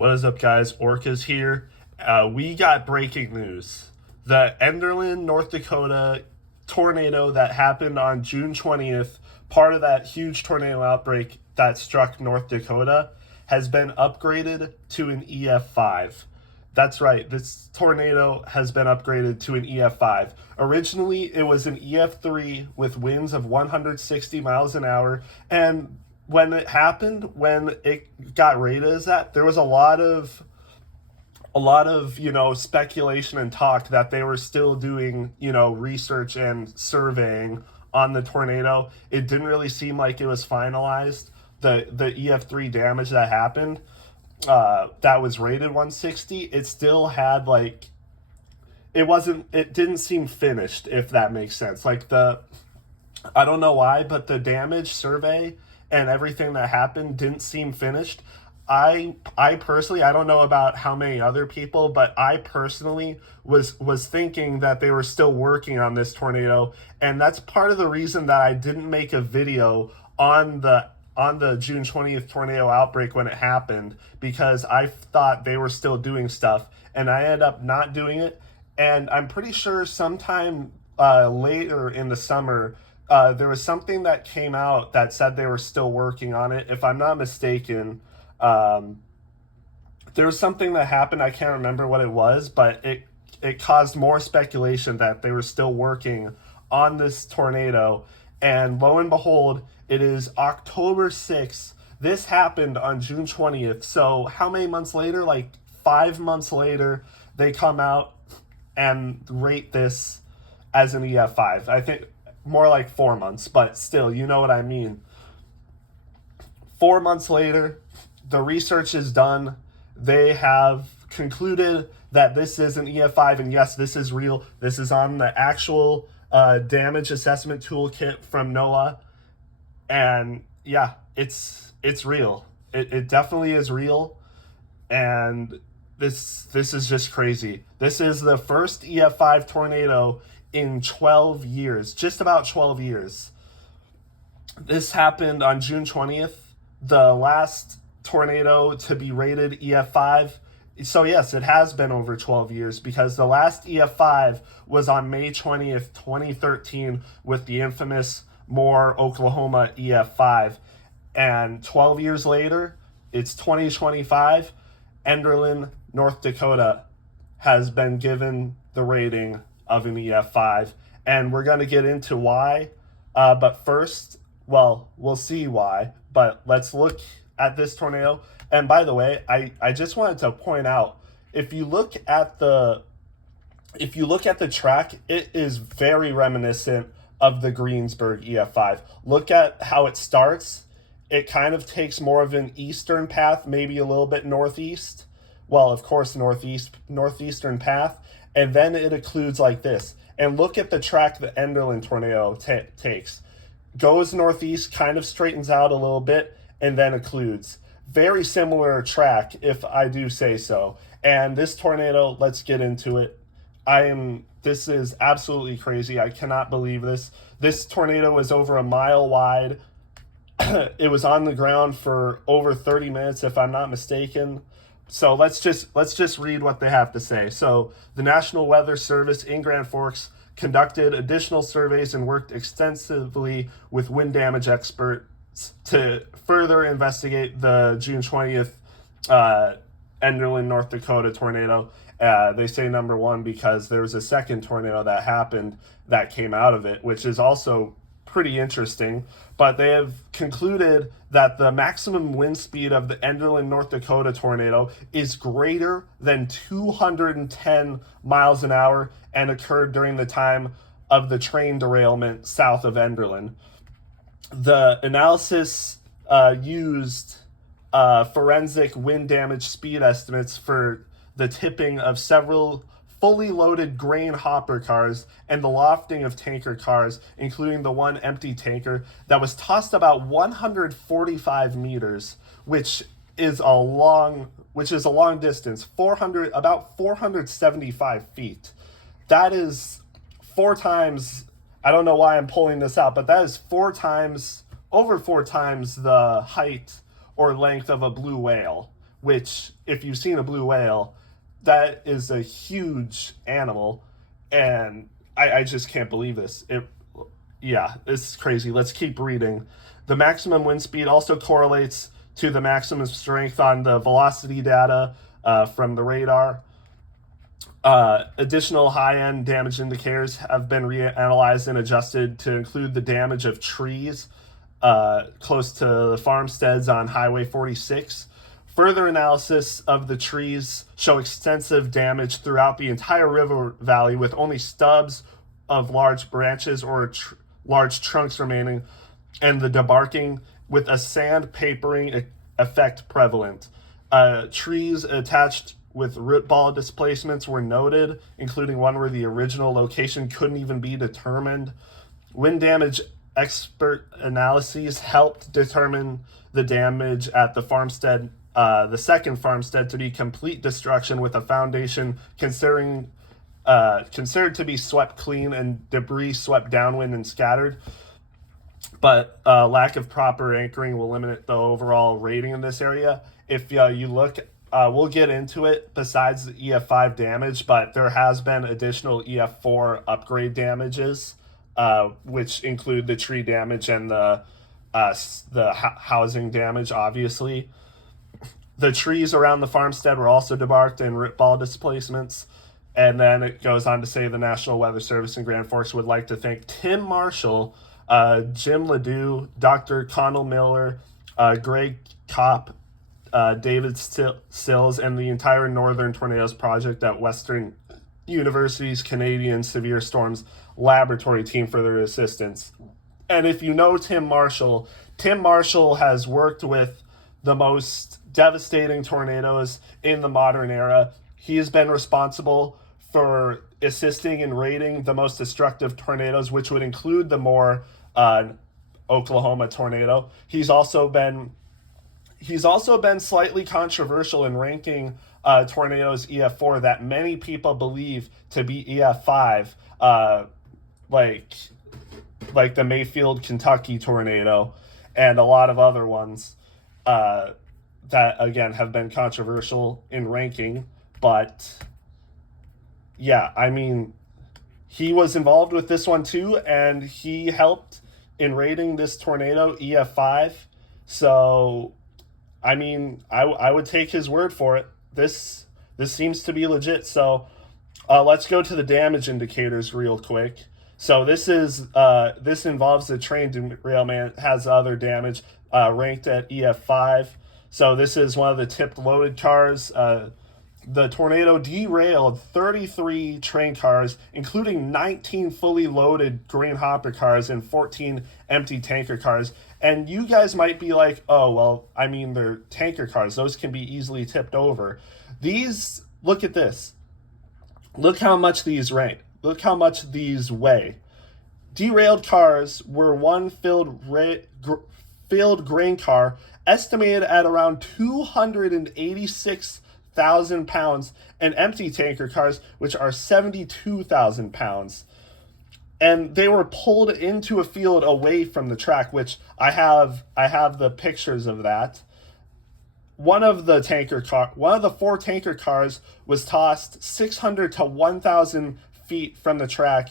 What is up, guys? Orca's here. We got breaking news. The Enderlin, North Dakota tornado that happened on June 20th, part of that huge tornado outbreak that struck North Dakota, has been upgraded to an EF5. That's right, this tornado has been upgraded to an EF5. Originally, it was an EF3 with winds of 160 miles an hour, and when it happened, when it got rated as that, there was a lot of speculation and talk that they were still doing research and surveying on the tornado. It didn't really seem like it was finalized. The EF3 damage that happened, that was rated 160, it still had it didn't seem finished, if that makes sense. I don't know why, but the damage survey and everything that happened didn't seem finished. I personally, I don't know about how many other people, but I personally was thinking that they were still working on this tornado, and that's part of the reason that I didn't make a video on the June 20th tornado outbreak when it happened, because I thought they were still doing stuff, and I ended up not doing it. And I'm pretty sure sometime later in the summer, there was something that came out that said they were still working on it. If I'm not mistaken, there was something that happened. I can't remember what it was, but it caused more speculation that they were still working on this tornado. And lo and behold, it is October 6th. This happened on June 20th. So how many months later? Like 5 months later, they come out and rate this as an EF5. I think more like 4 months, but still, you know what I mean. 4 months later, the research is done. They have concluded that this is an EF5, and yes, this is real. This is on the actual damage assessment toolkit from NOAA, and yeah, it's real. It definitely is real, and this is just crazy. This is the first EF5 tornado in 12 years, just about 12 years. This happened on June 20th, the last tornado to be rated EF5. So yes, it has been over 12 years, because the last EF5 was on May 20th, 2013 with the infamous Moore, Oklahoma EF5. And 12 years later, it's 2025, Enderlin, North Dakota has been given the rating of an EF5. And we're going to get into why. But first, well, we'll see why. But let's look at this tornado. And by the way, I just wanted to point out, if you look at the track, it is very reminiscent of the Greensburg EF5. Look at how it starts. It kind of takes more of an eastern path, maybe a little bit northeast. Well, of course, northeastern path, and then it occludes like this. And look at the track the Enderlin tornado takes. Goes northeast, kind of straightens out a little bit, and then occludes. Very similar track, if I do say so. And this tornado, let's get into it. This is absolutely crazy. I cannot believe this. This tornado was over a mile wide. It was on the ground for over 30 minutes, if I'm not mistaken. So let's just read what they have to say. So the National Weather Service in Grand Forks conducted additional surveys and worked extensively with wind damage experts to further investigate the June 20th Enderlin, North Dakota tornado. They say number one because there was a second tornado that happened that came out of it, which is also pretty interesting. But they have concluded that the maximum wind speed of the Enderlin, North Dakota tornado is greater than 210 miles an hour and occurred during the time of the train derailment south of Enderlin. The analysis used forensic wind damage speed estimates for the tipping of several fully loaded grain hopper cars and the lofting of tanker cars, including the one empty tanker that was tossed about 145 meters, which is a long distance, about 475 feet. That is 4 times. I don't know why I'm pulling this out, but that is over 4 times the height or length of a blue whale, which, if you've seen a blue whale, that is a huge animal, and I just can't believe this. Yeah, this is crazy. Let's keep reading. The maximum wind speed also correlates to the maximum strength on the velocity data from the radar. Additional high-end damage indicators have been reanalyzed and adjusted to include the damage of trees close to the farmsteads on Highway 46. Further analysis of the trees show extensive damage throughout the entire river valley, with only stubs of large branches or large trunks remaining, and the debarking with a sandpapering effect prevalent. Trees attached with root ball displacements were noted, including one where the original location couldn't even be determined. Wind damage expert analyses helped determine the damage at the farmstead, the second farmstead, to be complete destruction, with a foundation considered to be swept clean and debris swept downwind and scattered. But lack of proper anchoring will limit the overall rating in this area. If you look, we'll get into it besides the EF5 damage, but there has been additional EF4 upgrade damages, which include the tree damage and the housing damage, obviously. The trees around the farmstead were also debarked and root ball displacements. And then it goes on to say the National Weather Service in Grand Forks would like to thank Tim Marshall, Jim Ledoux, Dr. Connell Miller, Greg Kopp, David Sills, and the entire Northern Tornadoes Project at Western University's Canadian Severe Storms Laboratory team for their assistance. And if you know Tim Marshall has worked with the most devastating tornadoes in the modern era. He has been responsible for assisting in rating the most destructive tornadoes, which would include the Moore, Oklahoma tornado. He's also been slightly controversial in ranking tornadoes EF4 that many people believe to be EF5, like the Mayfield, Kentucky tornado, and a lot of other ones that, again, have been controversial in ranking. But yeah, I mean, he was involved with this one too, and he helped in rating this tornado EF5. So, I mean, I would take his word for it. This seems to be legit. So, let's go to the damage indicators real quick. So this involves the train derailment, has other damage ranked at EF5. So this is one of the tipped loaded cars. The tornado derailed 33 train cars, including 19 fully loaded grain hopper cars and 14 empty tanker cars. And you guys might be like, oh, well, I mean, they're tanker cars. Those can be easily tipped over. Look at this. Look how much these rank. Look how much these weigh. Derailed cars were one filled grain car, estimated at around 286,000 pounds, and empty tanker cars, which are 72,000 pounds. And they were pulled into a field away from the track, which I have the pictures of that. One of the four tanker cars was tossed 600 to 1,000 feet from the track,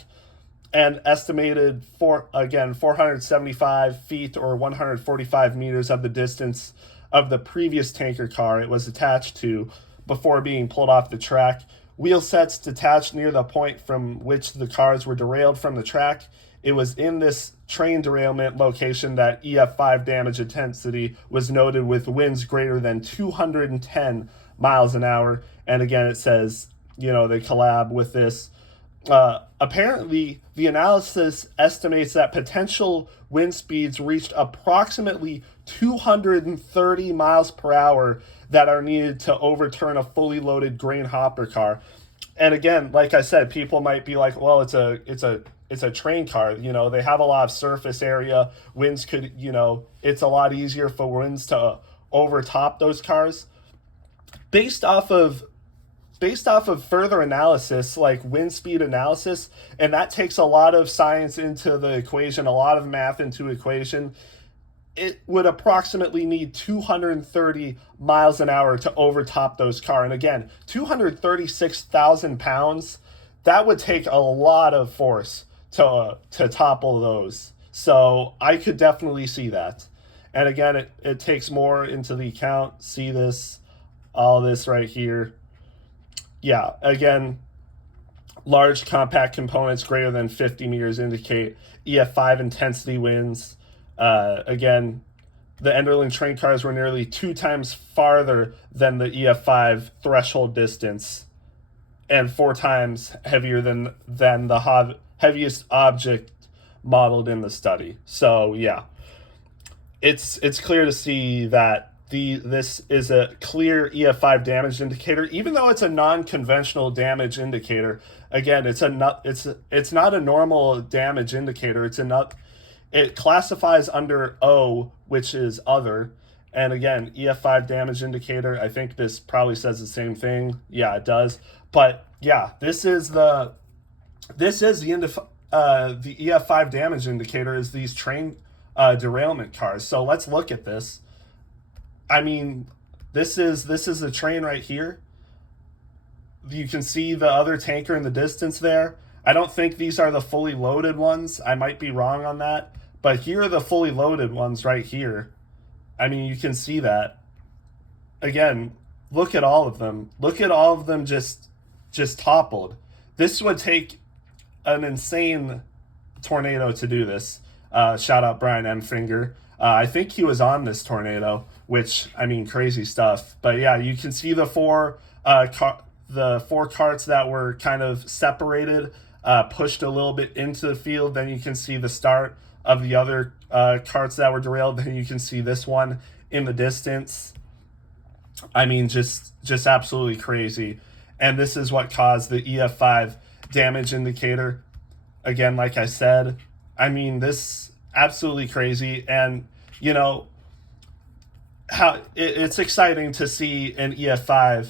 and estimated 475 feet or 145 meters of the distance of the previous tanker car it was attached to before being pulled off the track. Wheel sets detached near the point from which the cars were derailed from the track. It was in this train derailment location that EF5 damage intensity was noted, with winds greater than 210 miles an hour. And again, it says, they collab with this. Apparently, the analysis estimates that potential wind speeds reached approximately 230 miles per hour that are needed to overturn a fully loaded grain hopper car. And again, like I said, people might be like, well, it's a train car. They have a lot of surface area. Winds could, it's a lot easier for winds to overtop those cars. Based off of further analysis, like wind speed analysis, and that takes a lot of science into the equation, a lot of math into equation, it would approximately need 230 miles an hour to overtop those cars. And again, 236,000 pounds, that would take a lot of force to topple those. So I could definitely see that. And again, it takes more into the account. See this, all this right here. Yeah, again, large compact components greater than 50 meters indicate EF5 intensity wins. Again, the Enderlin train cars were nearly 2 times farther than the EF5 threshold distance and 4 times heavier than the heaviest object modeled in the study. So yeah, it's clear to see that this is a clear EF5 damage indicator, even though it's a non-conventional damage indicator. Again, it's not a normal damage indicator. It classifies under O, which is other. And again, EF5 damage indicator, I think this probably says the same thing. Yeah, it does. But yeah, this is the EF5 damage indicator is these train derailment cars. So let's look at this. I mean, this is the train right here. You can see the other tanker in the distance there. I don't think these are the fully loaded ones. I might be wrong on that. But here are the fully loaded ones right here. I mean, you can see that. Again, look at all of them. Look at all of them just toppled. This would take an insane tornado to do this. Shout out Brian M. Finger. I think he was on this tornado, which, I mean, crazy stuff. But yeah, you can see the four carts that were kind of separated, pushed a little bit into the field. Then you can see the start of the other carts that were derailed. Then you can see this one in the distance. I mean, just absolutely crazy. And this is what caused the EF5 damage indicator. Again, like I said, I mean, this absolutely crazy. And, you know, how it's exciting to see an EF5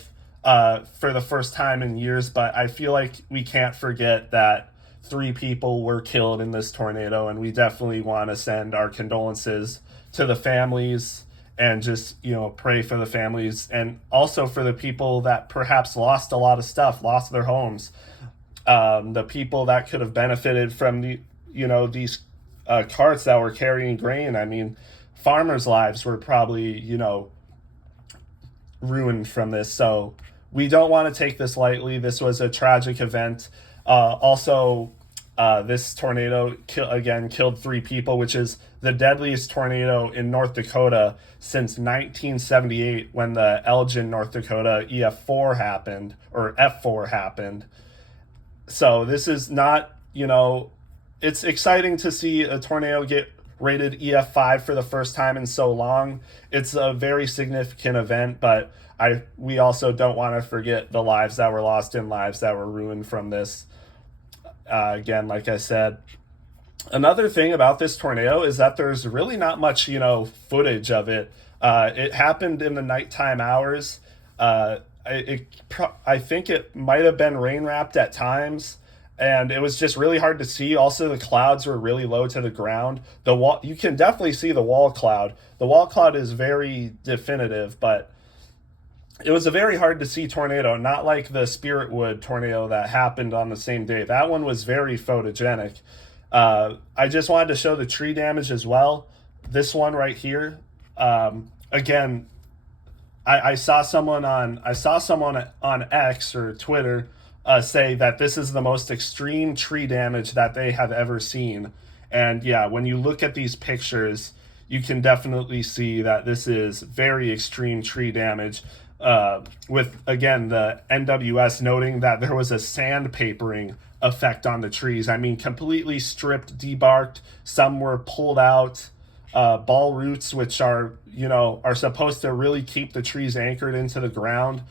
for the first time in years, but I feel like we can't forget that 3 people were killed in this tornado, and we definitely want to send our condolences to the families and just, you know, pray for the families and also for the people that perhaps lost a lot of stuff, lost their homes, the people that could have benefited from these carts that were carrying grain. I mean, farmers' lives were probably, ruined from this. So we don't want to take this lightly. This was a tragic event. This tornado killed 3 people, which is the deadliest tornado in North Dakota since 1978 when the Elgin, North Dakota EF4 happened, or F4 happened. So this is not, it's exciting to see a tornado get rated EF5 for the first time in so long. It's a very significant event, but we also don't want to forget the lives that were lost and lives that were ruined from this. Again, like I said, another thing about this tornado is that there's really not much, footage of it. It happened in the nighttime hours. I think it might have been rain wrapped at times, and it was just really hard to see. Also, the clouds were really low to the ground. You can definitely see the wall cloud. The wall cloud is very definitive, but it was a very hard to see tornado, not like the Spiritwood tornado that happened on the same day. That one was very photogenic. I just wanted to show the tree damage as well. This one right here. Again, I saw someone on X or Twitter say that this is the most extreme tree damage that they have ever seen. And yeah, when you look at these pictures, you can definitely see that this is very extreme tree damage. With, again, the NWS noting that there was a sandpapering effect on the trees. I mean, completely stripped, debarked. Some were pulled out. Ball roots, which are supposed to really keep the trees anchored into the ground.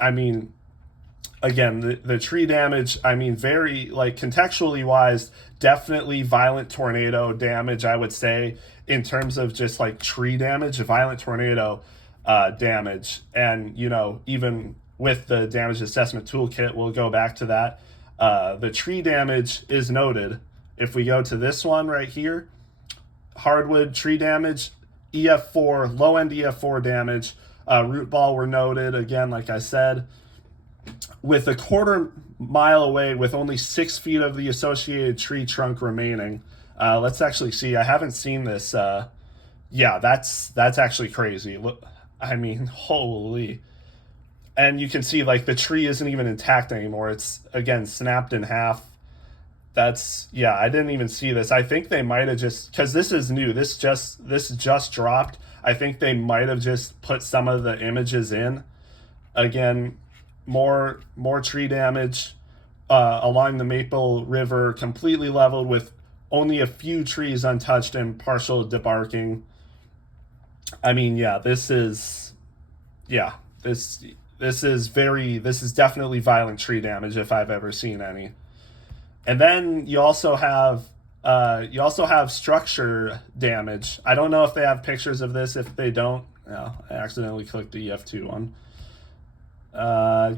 I mean, again, the tree damage, I mean, very, contextually wise, definitely violent tornado damage, I would say, in terms of just, tree damage, violent tornado damage. And, even with the damage assessment toolkit, we'll go back to that. The tree damage is noted. If we go to this one right here, hardwood tree damage, EF4, low end EF4 damage. Root ball were noted again, like I said, with a quarter mile away, with only 6 feet of the associated tree trunk remaining. Let's actually see. I haven't seen this. Yeah, that's actually crazy. Look, I mean, holy. And you can see like the tree isn't even intact anymore. It's again snapped in half. That's, yeah, I didn't even see this. I think they might have just, because this is new. This just dropped. I think they might have just put some of the images in. Again, more tree damage along the Maple River, completely leveled with only a few trees untouched and partial debarking. I mean, yeah, this is, yeah, this is definitely violent tree damage if I've ever seen any. And then you also have structure damage. I don't know if they have pictures of this. If they don't, no, I accidentally clicked the EF2 one.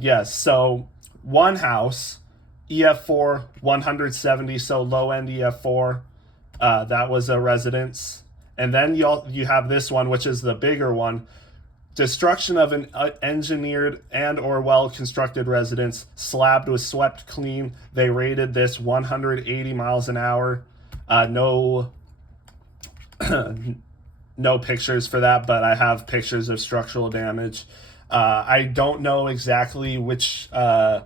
Yes, so one house, EF4, 170, so low end EF4. That was a residence. And then you have this one, which is the bigger one. Destruction of an engineered and or well-constructed residence. Slab was swept clean. They rated this 180 miles an hour. No no pictures for that, but I have pictures of structural damage. I don't know exactly which house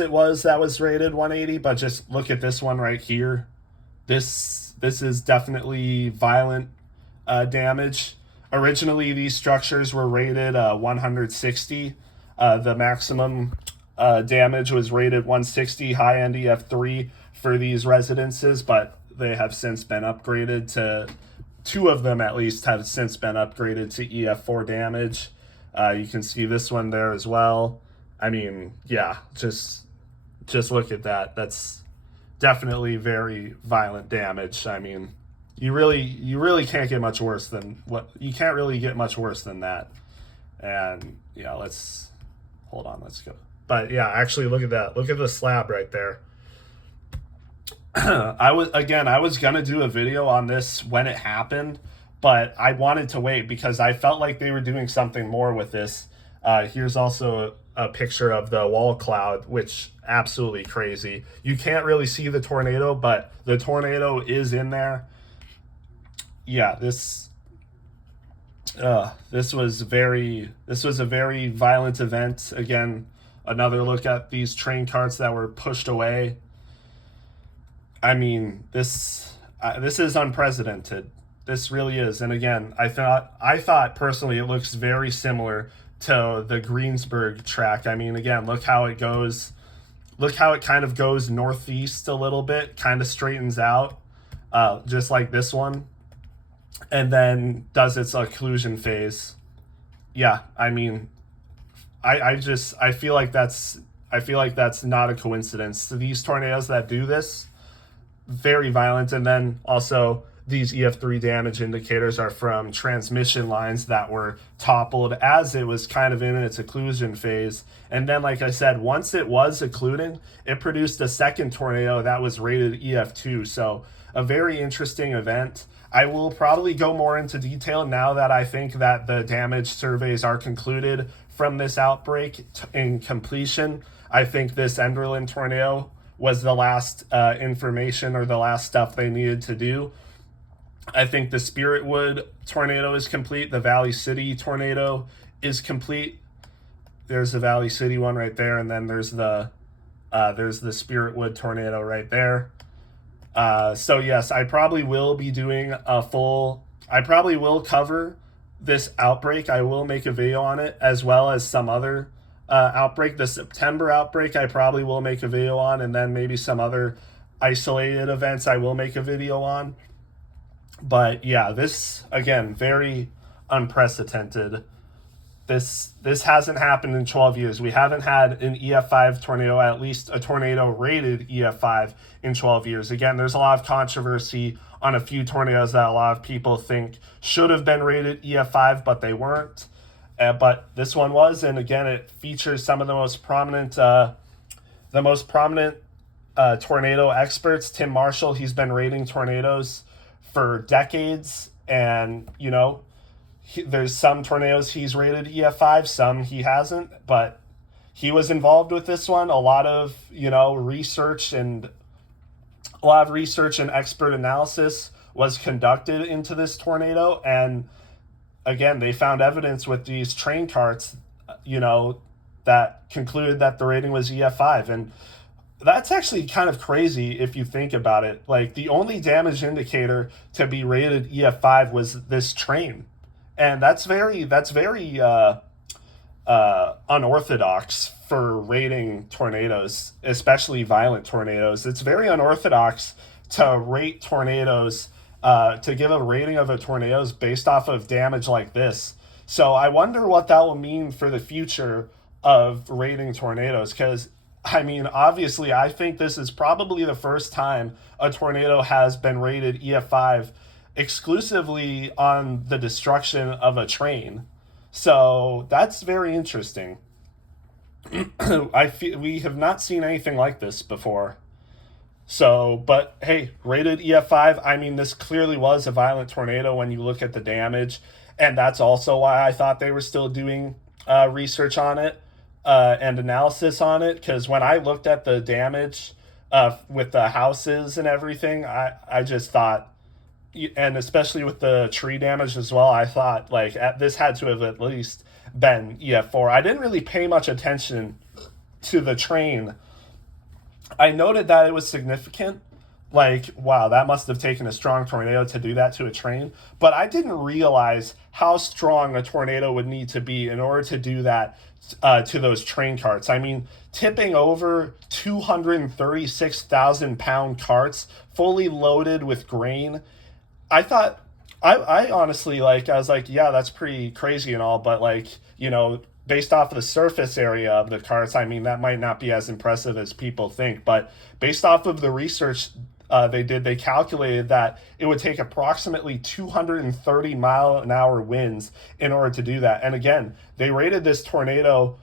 it was that was rated 180, but just look at this one right here. This is definitely violent damage. Originally, these structures were rated 160. The maximum damage was rated 160, high-end EF3 for these residences, but they have since been upgraded to, two of them at least have since been upgraded to EF4 damage. You can see this one there as well. I mean, yeah, just look at that. That's definitely very violent damage. I mean, you really can't get much worse than you can't really get much worse than that. And yeah, let's go. But yeah, actually look at that. Look at the slab right there. I was gonna do a video on this when it happened, but I wanted to wait because I felt like they were doing something more with this. Here's also a picture of the wall cloud, which absolutely crazy. You can't really see the tornado, but the tornado is in there. Yeah, this was a very violent event. Again, another look at these train carts that were pushed away. I mean, this is unprecedented. This really is. And again, I thought personally it looks very similar to the Greensburg track. I mean, again, look how it goes. Look how it kind of goes northeast a little bit, kind of straightens out, just like this one, and then does its occlusion phase. Yeah, I mean, I feel like that's not a coincidence. So these tornadoes that do this, very violent. And then also these EF3 damage indicators are from transmission lines that were toppled as it was kind of in its occlusion phase. And then, like I said, once it was occluding, it produced a second tornado that was rated EF2. So a very interesting event. I will probably go more into detail now that I think that the damage surveys are concluded from this outbreak in completion. I think this Enderlin tornado was the last information or the last stuff they needed to do. I think the Spiritwood tornado is complete. The Valley City tornado is complete. There's the Valley City one right there, and then there's the Spiritwood tornado right there. So yes, I probably will be doing I probably will cover this outbreak. I will make a video on it, as well as some other outbreak. The September outbreak I probably will make a video on, and then maybe some other isolated events I will make a video on. But yeah, this, again, very unprecedented. This hasn't happened in 12 years. We haven't had an EF5 tornado, at least a tornado rated EF5, in 12 years. Again, there's a lot of controversy on a few tornadoes that a lot of people think should have been rated EF5, but they weren't. But this one was, and again, it features some of the most prominent tornado experts. Tim Marshall, he's been rating tornadoes for decades, and there's some tornadoes he's rated EF5, some he hasn't, but he was involved with this one. A lot of research and expert analysis was conducted into this tornado, and again, they found evidence with these train carts, that concluded that the rating was EF5. And that's actually kind of crazy if you think about it. Like, the only damage indicator to be rated EF5 was this train. And that's very unorthodox for rating tornadoes, especially violent tornadoes. It's very unorthodox to rate tornadoes, to give a rating of a tornadoes based off of damage like this. So I wonder what that will mean for the future of rating tornadoes, because obviously, I think this is probably the first time a tornado has been rated EF5 exclusively on the destruction of a train. So that's very interesting. I feel we have not seen anything like this before. So, but hey, rated EF5. This clearly was a violent tornado when you look at the damage, and that's also why I thought they were still doing research on it and analysis on it. Because when I looked at the damage with the houses and everything, I just thought, and especially with the tree damage as well, I thought this had to have at least been EF4. I didn't really pay much attention to the train. I noted that it was significant. Wow, that must have taken a strong tornado to do that to a train. But I didn't realize how strong a tornado would need to be in order to do that to those train carts. Tipping over 236,000-pound carts fully loaded with grain. I thought, I honestly, I was like, yeah, that's pretty crazy and all, but based off of the surface area of the carts, that might not be as impressive as people think. But based off of the research they calculated that it would take approximately 230 mile an hour winds in order to do that. And again, they rated this tornado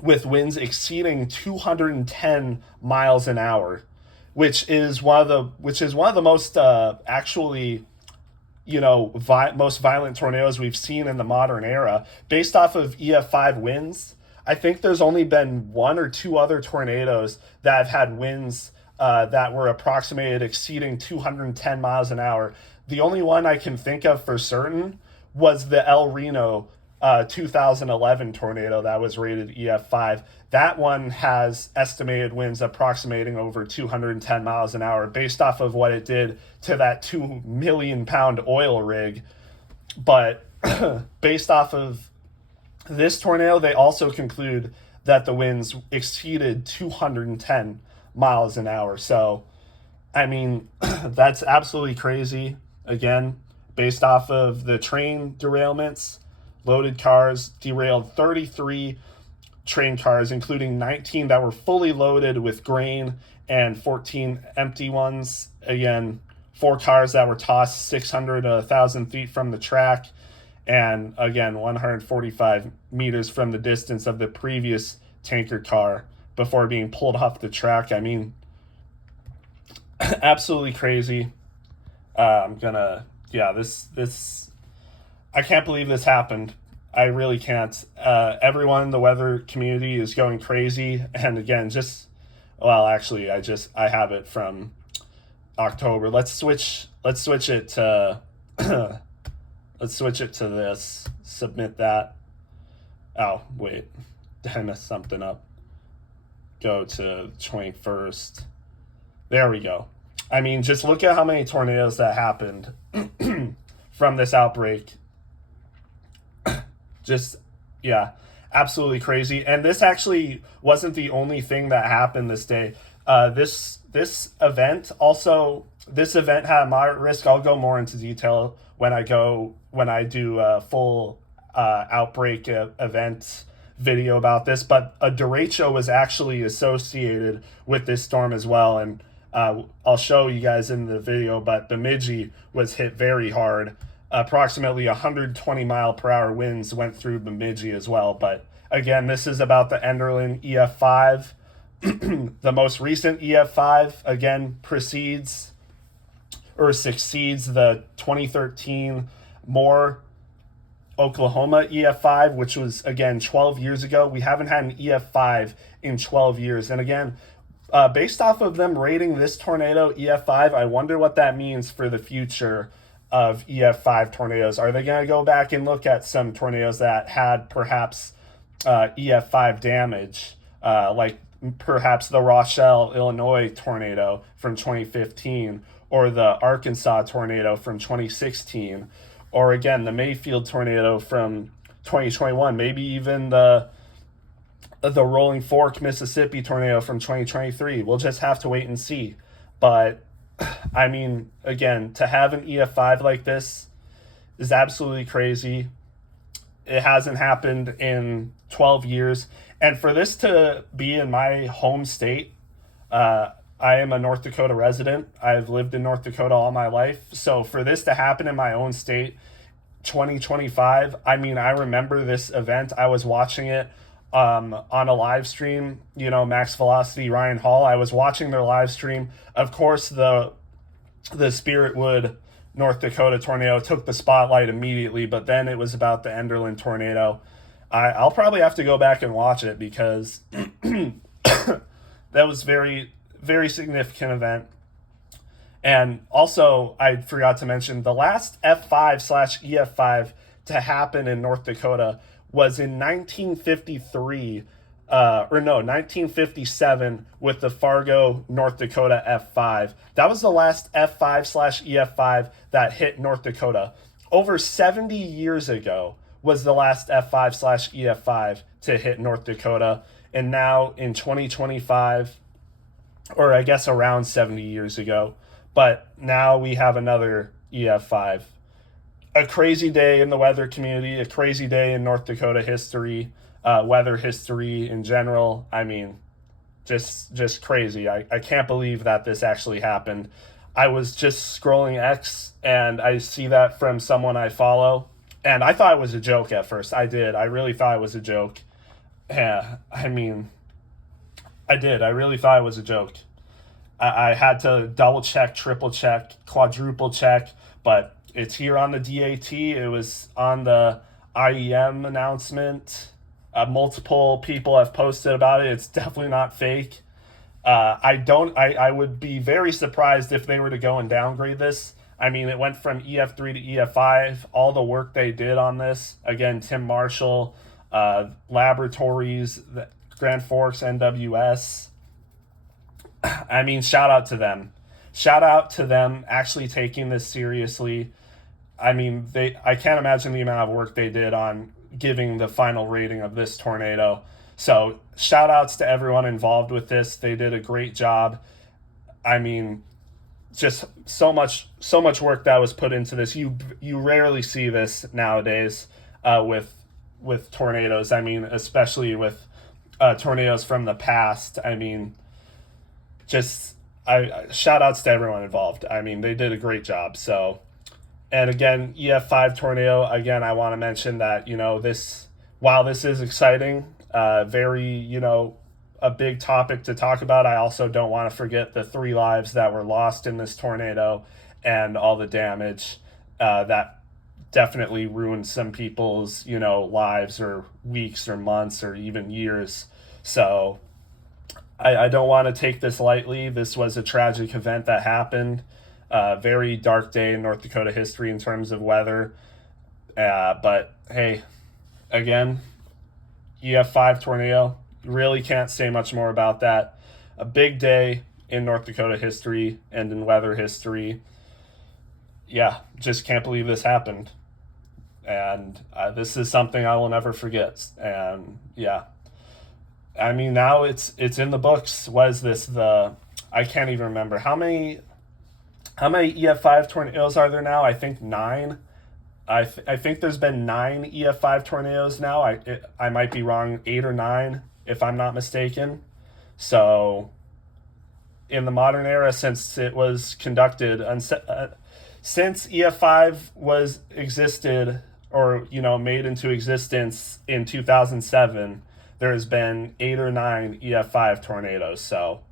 with winds exceeding 210 miles an hour, which is one of the most most violent tornadoes we've seen in the modern era. Based off of EF5 winds, I think there's only been one or two other tornadoes that have had winds that were approximated exceeding 210 miles an hour. The only one I can think of for certain was the El Reno 2011 tornado that was rated EF5. That one has estimated winds approximating over 210 miles an hour based off of what it did to that 2 million pound oil rig. But based off of this tornado, they also conclude that the winds exceeded 210 miles an hour. So, that's absolutely crazy. Again, based off of the train derailments, loaded cars derailed 33 train cars, including 19 that were fully loaded with grain and 14 empty ones. Again, 4 cars that were tossed 600 to 1,000 feet from the track, and again, 145 meters from the distance of the previous tanker car before being pulled off the track. Absolutely crazy. This I can't believe this happened. I really can't. Everyone in the weather community is going crazy. And again, I have it from October. Let's switch it to this. Submit that. Oh, wait. I messed something up. Go to 21st. There we go. Just look at how many tornadoes that happened from this outbreak. Absolutely crazy. And this actually wasn't the only thing that happened this day. This event had a moderate risk. I'll go more into detail when I do a full outbreak event video about this. But a derecho was actually associated with this storm as well, and I'll show you guys in the video. But Bemidji was hit very hard. Approximately 120 mile per hour winds went through Bemidji as well. But again, this is about the Enderlin EF5. The most recent EF5 again precedes or succeeds the 2013 Moore Oklahoma EF5, which was, again, 12 years ago. We haven't had an EF5 in 12 years. And again, based off of them rating this tornado EF5, I wonder what that means for the future of EF5 tornadoes. Are they going to go back and look at some tornadoes that had perhaps EF5 damage, like perhaps the Rochelle, Illinois tornado from 2015, or the Arkansas tornado from 2016, or again the Mayfield tornado from 2021, maybe even the Rolling Fork, Mississippi tornado from 2023. We'll just have to wait and see. But I mean, again, to have an EF5 like this is absolutely crazy. It hasn't happened in 12 years. And for this to be in my home state, I am a North Dakota resident. I've lived in North Dakota all my life. So for this to happen in my own state, 2025, I mean, I remember this event. I was watching it on a live stream, Max Velocity, Ryan Hall. I was watching their live stream. Of course, the Spiritwood, North Dakota tornado took the spotlight immediately, but then it was about the Enderlin tornado. I'll probably have to go back and watch it because that was very, very significant event. And also, I forgot to mention, the last F5/EF5 to happen in North Dakota was in 1957 with the Fargo, North Dakota F5. That was the last F5/EF5 that hit North Dakota. Over 70 years ago was the last F5/EF5 to hit North Dakota. And now in 2025, or I guess around 70 years ago, but now we have another EF5. A crazy day in the weather community, a crazy day in North Dakota history, weather history in general. I mean, just crazy. I can't believe that this actually happened. I was just scrolling X and I see that from someone I follow, and I thought it was a joke at first. I did. I really thought it was a joke. Yeah, I mean, I did. I really thought it was a joke. I had to double check, triple check, quadruple check, but it's here on the DAT. It was on the IEM announcement. Multiple people have posted about it. It's definitely not fake. I would be very surprised if they were to go and downgrade this. I mean, it went from EF3 to EF5. All the work they did on this, again, Tim Marshall, Laboratories, Grand Forks, NWS. I mean, shout out to them. Shout out to them actually taking this seriously. I mean, I can't imagine the amount of work they did on giving the final rating of this tornado. So shout outs to everyone involved with this. They did a great job. I mean, just so much work that was put into this. You rarely see this nowadays with tornadoes. I mean, especially with tornadoes from the past. I mean, just shout outs to everyone involved. I mean, they did a great job. So, and again, EF5 tornado. Again, I want to mention that while this is exciting, very a big topic to talk about. I also don't want to forget the 3 lives that were lost in this tornado and all the damage that definitely ruined some people's lives or weeks or months or even years. So I don't want to take this lightly. This was a tragic event that happened. Very dark day in North Dakota history in terms of weather. But hey, again, EF5 tornado. Really can't say much more about that. A big day in North Dakota history and in weather history. Yeah, just can't believe this happened. And this is something I will never forget. And yeah, I mean, now it's in the books. Was this I can't even remember how many EF5 tornadoes are there now? I think 9. I think there's been 9 EF5 tornadoes now. I might be wrong, 8 or 9 if I'm not mistaken. So in the modern era, since it was conducted, since EF5 existed or made into existence in 2007, there has been 8 or 9 EF5 tornadoes. So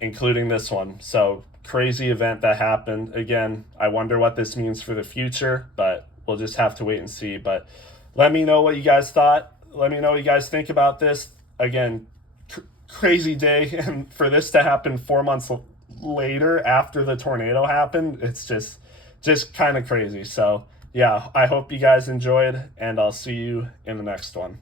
including this one. So crazy event that happened. Again, I wonder what this means for the future, but we'll just have to wait and see. But let me know what you guys thought. Let me know what you guys think about this. Again, crazy day, and for this to happen 4 months later after the tornado happened, it's just kind of crazy. So yeah, I hope you guys enjoyed, and I'll see you in the next one.